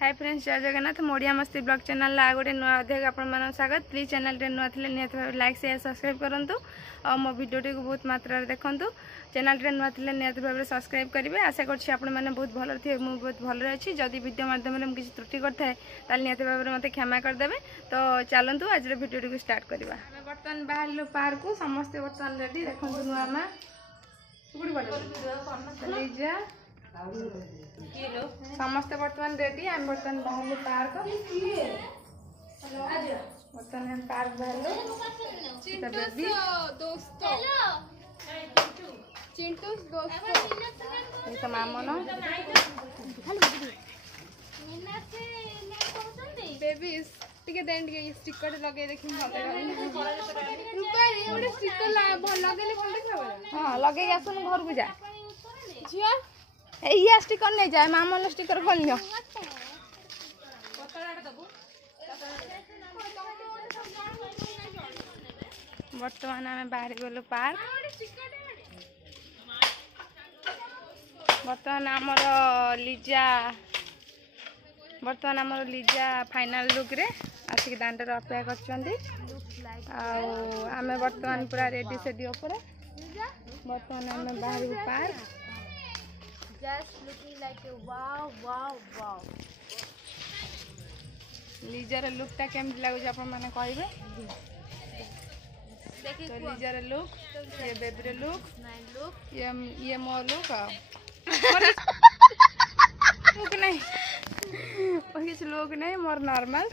Hi friends, जय जगन्नाथ। मोड़िया मस्ती blog channel गोटे नुआ अध्याय आपण स्वागत। प्लीज चैनल नुआ थे निहत भाव लाइक शेयर सब्सक्राइब करूँ और मो वीडियोटी को बहुत मात्रा देखूँ। चैनल नुआ थे निहत भाव सब्सक्राइब करेंगे। आशा करछि आपण मैंने बहुत भल थे, मुझे बहुत भल अच्छी। जदि वीडियो माध्यम किसी त्रुटि करता है निहत भाव में मत क्षमा करदे। तो चलतु आज वीडियोटी को स्टार्ट करवा। बर्तमान बाहर पार्क को समस्ते बर्तमान रेडी। देखो नुआ माँ समस्ते बर्तमान रेडी। आम बर्तमान बाहर पार्क बर्तमान पार्क बाहर मामन बेबी स्टिकर लगे देख हाँ लगे आसन घर को जा ये स्टिकर नहीं जाए मामन स्टिकर खोल लियो। बर्तमान आम बाहर गलु पार्क। बर्तमान आमर लिजा फाइनल लुक रे आसिक दांडर अपेक्षा कर बर्तमान पूरा रेडी सेडी ऊपर। बर्तमान आम बाहर park Just looking like a wow, wow, wow. Lizard look टा केमती लगुच आपण माने कहबे। तो लिजार लुक, ये बेबी लुक, ये मो लुक लुक नहीं और किसी लोग नहीं मोर नॉर्मल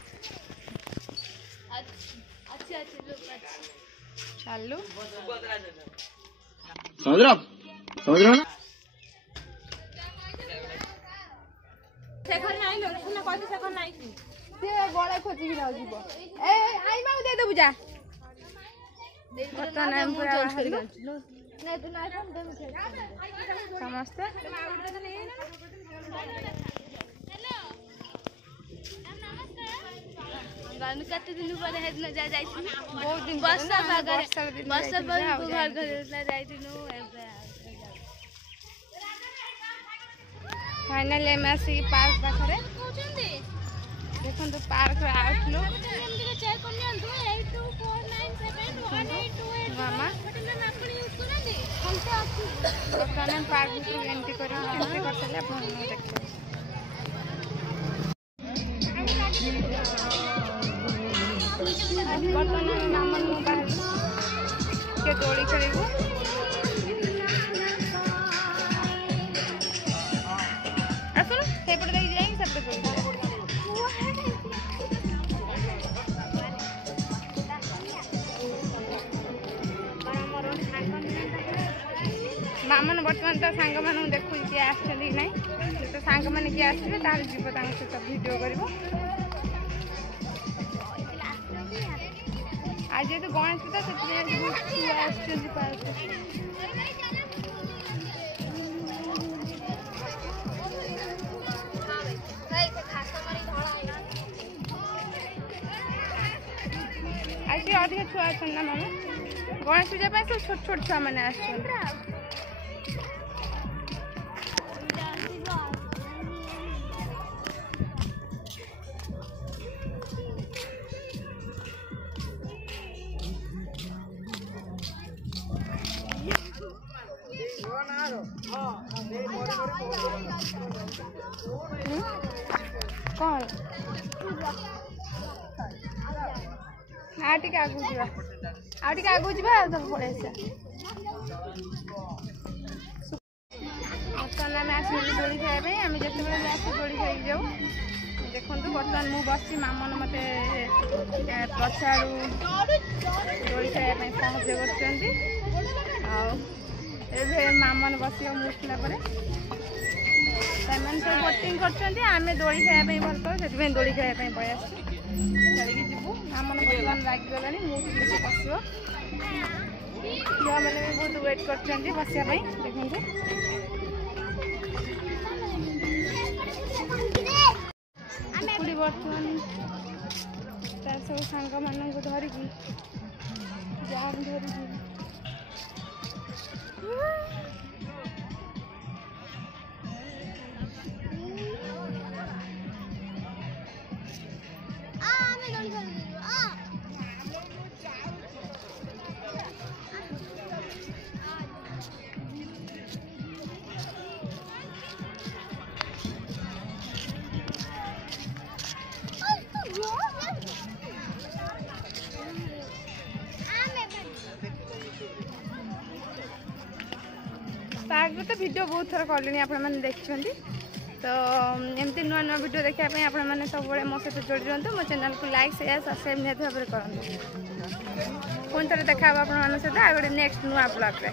अच्छे लुक चालू समझ रहा ना। शेखर नाइ लो सुना कहते शेखर नाइ से गळे खोजी कि जीव ए आई माउ दे दबु जा। बर्तमान हम पूरा बाहर नहीं तू नाइ फोन दे मुझे समस्त गान कते दिन पर हेद न जा जाई बहुत दिन बस्सा पर घर न जाई दिनु फाइनल एम आसी पार्क पाखरे देखो तो पार्क आउटलुक मामा बर्तमान पार्क एंट्री कर सारे बर्तमान मामन बाहर के दौड़ी खेलू। मामन बर्तमान तो सांग मान देखु किए आसछन्ती कि नहीं। तो सांग मैंने किए आसबे तार जीव सहित वीडियो करिवो। आज जेहेतु गणेश पूजा से आसछन्ती पार्क आज अधिक छुआ ना मामा गणेश पूजा सब छोट छोट छुआ मैंने आस कौन आगे आगू जा सब पड़े बर्तमान आम आस दोड़ी खाई आम जिते आस दोड़ी खाई जाऊ। देखो बर्तमान मु बस मामन मत पछाड़ू दोड़ी खाई साहय कर मामन बस मुठला सब बोटिंग करें दोड़ी खाया भल पाओ से दोड़ी खाया पलि आसकी जीवु। मामन बर्तमान लगिगला मुझे बस झील मैंने भी बहुत वेट कर बसा देखते बर्तमान तार सब सांग मान धरिकी जाम धरिकी आगे तो वीडियो बहुत थर कले आपने देखते तो एमती नुआ नुआ वीडियो देखा आपने सब मो सहित जोड़ी रुहतु मो चैनल को लाइक शेयर सब्सक्राइब निहत भाव में करूँ पुणी थे देखा आप सहित आ गए नेक्स्ट नुआ ब्लॉग रे।